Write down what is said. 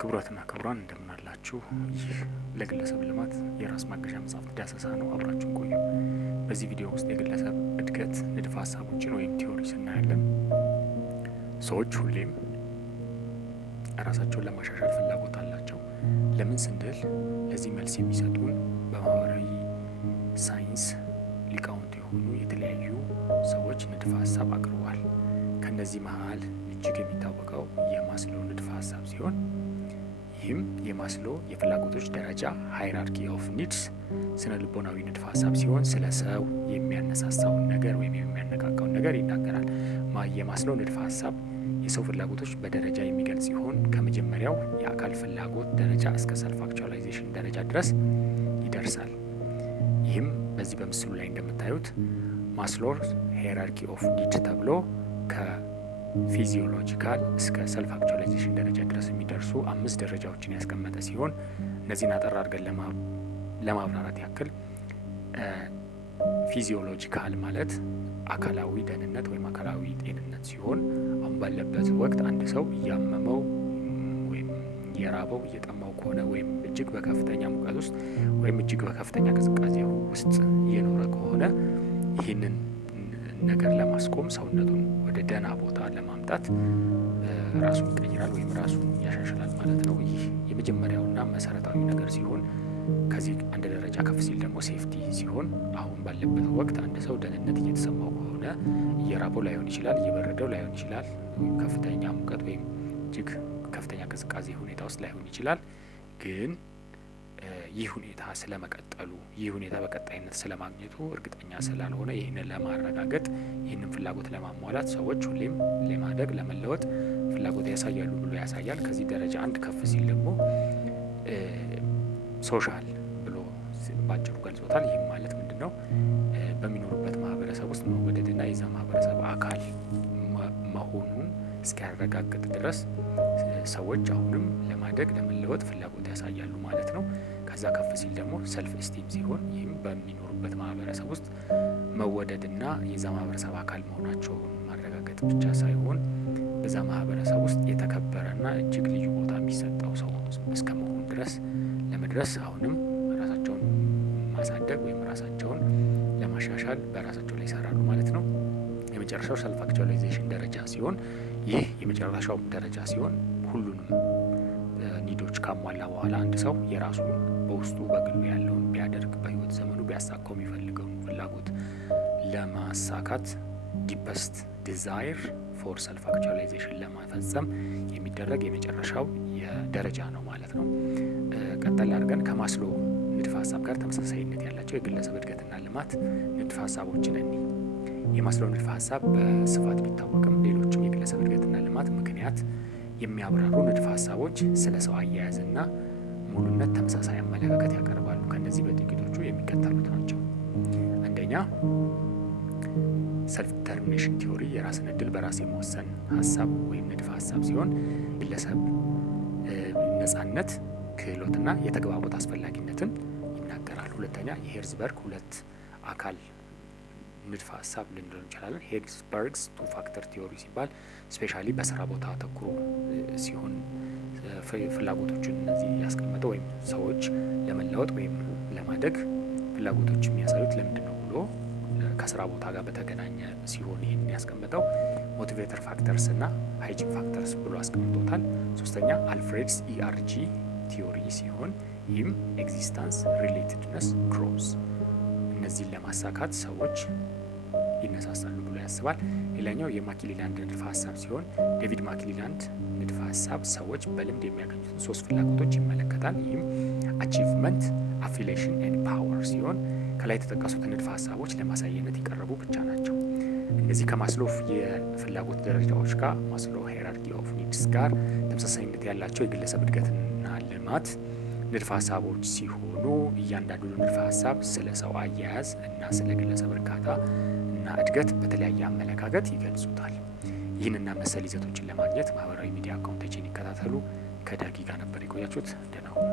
ክቡራትና ክቡራን እንደምን አላችሁ? ይህ ለግለሰብ ልማት የራስ ማገዣ መጽሐፍት ዳሰሳ ነው። አብራችሁን ቆዩ። በዚህ ቪዲዮ ውስጥ የግለሰብ እድገት ንድፈ ሀሳቦችን ወይም ቲዎሪስ እናያለን። ሰዎች ሁሌም ራሳቸውን ለማሻሻል ፍላጎት አላቸው። ለምን ስንል ለዚህ መልስ የሚሰጡን በማህበራዊ ሳይንስ ሊቃውንት የሆኑ የተለያዩ ሰዎች ንድፈ ሀሳብ አቅርበዋል። ከነዚህ መሀል እጅግ የሚታወቀው የማስሎ ንድፈ ሀሳብ ሲሆን ይህም የማስሎ የፍላጎቶች ደረጃ ሃይራርኪ ኦፍ ኒድስ ስነ ልቦናዊ ንድፈ ሀሳብ ሲሆን ስለ ሰው የሚያነሳሳውን ነገር ወይም የሚያነቃቃውን ነገር ይናገራል። የማስሎ ንድፈ ሀሳብ የሰው ፍላጎቶች በደረጃ የሚገልጽ ሲሆን ከመጀመሪያው የአካል ፍላጎት ደረጃ እስከ ሰልፍ አክቹዋላይዜሽን ደረጃ ድረስ ይደርሳል። ይህም በዚህ በምስሉ ላይ እንደምታዩት ማስሎር ሄራርኪ ኦፍ ኒድ ተብሎ ከፊዚዮሎጂካል እስከ ሰልፍ አክቹዋላይዜሽን ደረጃ ድረስ የሚደርሱ 5 ደረጃዎችን ያስቀመጠ ሲሆን እነዚህን አጠር አድርገን ለማብራራት ያክል ፊዚዮሎጂካል ማለት አካላዊ ደህንነት ወይም አካላዊ ጤንነት ሲሆን አሁን ባለበት ወቅት አንድ ሰው እያመመው ወይም እየራበው እየጠማው ከሆነ ወይም እጅግ በከፍተኛ ሙቀት ውስጥ ወይም እጅግ በከፍተኛ ቅዝቃዜ ውስጥ እየኖረ ከሆነ ይህንን ነገር ለማስቆም ሰውነቱን ወደ ደህና ቦታ ለማምጣት ራሱን ይቀይራል ወይም ራሱን ያሻሽላል ማለት ነው። ይህ የመጀመሪያውና መሰረታዊ ነገር ሲሆን ከዚህ አንድ ደረጃ ከፍ ሲል ደግሞ ሴፍቲ ሲሆን አሁን ባለበት ወቅት አንድ ሰው ደህንነት እየተሰማው ከሆነ እየራበው ላይሆን ይችላል፣ እየበረደው ላይሆን ይችላል፣ ወይም ከፍተኛ ሙቀት ወይም እጅግ ከፍተኛ ቅዝቃዜ ሁኔታ ውስጥ ላይሆን ይችላል። ግን ይህ ሁኔታ ስለመቀጠሉ ይህ ሁኔታ በቀጣይነት ስለማግኘቱ እርግጠኛ ስላልሆነ ይህንን ለማረጋገጥ ይህንን ፍላጎት ለማሟላት ሰዎች ሁሌም ለማደግ ለመለወጥ ፍላጎት ያሳያሉ ብሎ ያሳያል። ከዚህ ደረጃ አንድ ከፍ ሲል ደግሞ ሶሻል ብሎ ባጭሩ ገልጾታል። ይህም ማለት ምንድን ነው? በሚኖሩበት ማህበረሰብ ውስጥ መወደድና የዛ ማህበረሰብ አካል መሆኑን እስኪያረጋግጥ ድረስ ሰዎች አሁንም ለማደግ ለመለወጥ ፍላጎት ያሳያሉ ማለት ነው። ከዛ ከፍ ሲል ደግሞ ሰልፍ ስቲም ሲሆን ይህም በሚኖሩበት ማህበረሰብ ውስጥ መወደድና የዛ ማህበረሰብ አካል መሆናቸውን ማረጋገጥ ብቻ ሳይሆን በዛ ማህበረሰብ ውስጥ የተከበረና እጅግ ልዩ ቦታ የሚሰጠው ሰው እስከ መሆን ድረስ ለመድረስ አሁንም ራሳቸውን ማሳደግ ወይም ራሳቸውን ለማሻሻል በራሳቸው ላይ ይሰራሉ ማለት ነው። የመጨረሻው ሰልፍ አክቹዋላይዜሽን ደረጃ ሲሆን ይህ የመጨረሻው ደረጃ ሲሆን ሁሉንም ኒዶች ካሟላ በኋላ አንድ ሰው የራሱን በውስጡ በግሉ ያለውን ቢያደርግ በህይወት ዘመኑ ቢያሳካው የሚፈልገውን ፍላጎት ለማሳካት ዲፐስት ዲዛይር ፎር ሰልፍ አክቹዋላይዜሽን ለማፈጸም የሚደረግ የመጨረሻው ደረጃ ነው ማለት ነው። ቀጠል አድርገን ከማስሎ ንድፈ ሀሳብ ጋር ተመሳሳይነት ያላቸው የግለሰብ እድገትና ልማት ንድፈ ሀሳቦችን እኒ የማስሎ ንድፈ ሀሳብ በስፋት ቢታወቅም ሌሎችም የግለሰብ እድገትና ልማት ምክንያት የሚያብራሩ ንድፈ ሀሳቦች ስለ ሰው አያያዝና ሙሉነት ተመሳሳይ አመለካከት ያቀርባሉ። ከነዚህ በጥቂቶቹ የሚከተሉት ናቸው። አንደኛ ሰልፍ ዲተርሚኔሽን ቲዎሪ የራስን እድል በራስ የመወሰን ሀሳብ ወይም ንድፈ ሀሳብ ሲሆን ግለሰብ ነጻነት፣ ክህሎትና የተግባቦት አስፈላጊነትን ይናገራል። ሁለተኛ የሄርዝበርግ ሁለት አካል ንድፈ ሀሳብ ልንለው እንችላለን። ሄርዝበርግስ ቱ ፋክተር ቲዎሪ ሲባል ስፔሻሊ በስራ ቦታ አተኩሮ ሲሆን ፍላጎቶችን እነዚህ ያስቀመጠ ወይም ሰዎች ለመለወጥ ወይም ለማደግ ፍላጎቶች የሚያሳዩት ለምንድን ነው ብሎ ከስራ ቦታ ጋር በተገናኘ ሲሆን ይህን ያስቀመጠው ሞቲቬተር ፋክተርስ እና ሃይጂን ፋክተርስ ብሎ አስቀምጦታል። ሶስተኛ አልፍሬድስ ኢአርጂ ቲዎሪ ሲሆን ይህም ኤግዚስታንስ ሪሌትድነስ ግሮዝ እነዚህን ለማሳካት ሰዎች ይነሳሳሉ ብሎ ያስባል። ሌላኛው የማኪሊላንድ ንድፈ ሀሳብ ሲሆን ዴቪድ ማኪሊላንድ ንድፈ ሀሳብ ሰዎች በልምድ የሚያገኙትን 3 ፍላጎቶች ይመለከታል። ይህም አቺቭመንት፣ አፊሌሽን ኤንድ ፓወር ሲሆን ከላይ የተጠቀሱት ንድፈ ሀሳቦች ለማሳየነት የቀረቡ ብቻ ናቸው። እነዚህ ከማስሎ የፍላጎት ደረጃዎች ጋር ማስሎ ሃይራርኪ ኦፍ ኒድስ ጋር ተመሳሳይነት ያላቸው የግለሰብ እድገትና ልማት ንድፈ ሀሳቦች ሲሆኑ እያንዳንዱ ንድፈ ሀሳብ ስለ ሰው አያያዝ እና ስለ ግለሰብ እርካታ እና እድገት በተለያየ አመለካከት ይገልጹታል። ይህንና መሰል ይዘቶችን ለማግኘት ማህበራዊ ሚዲያ አካውንቶችን ይከታተሉ። ከዳጊ ጋር ነበር የቆያችሁት። ደህና ሁኑ።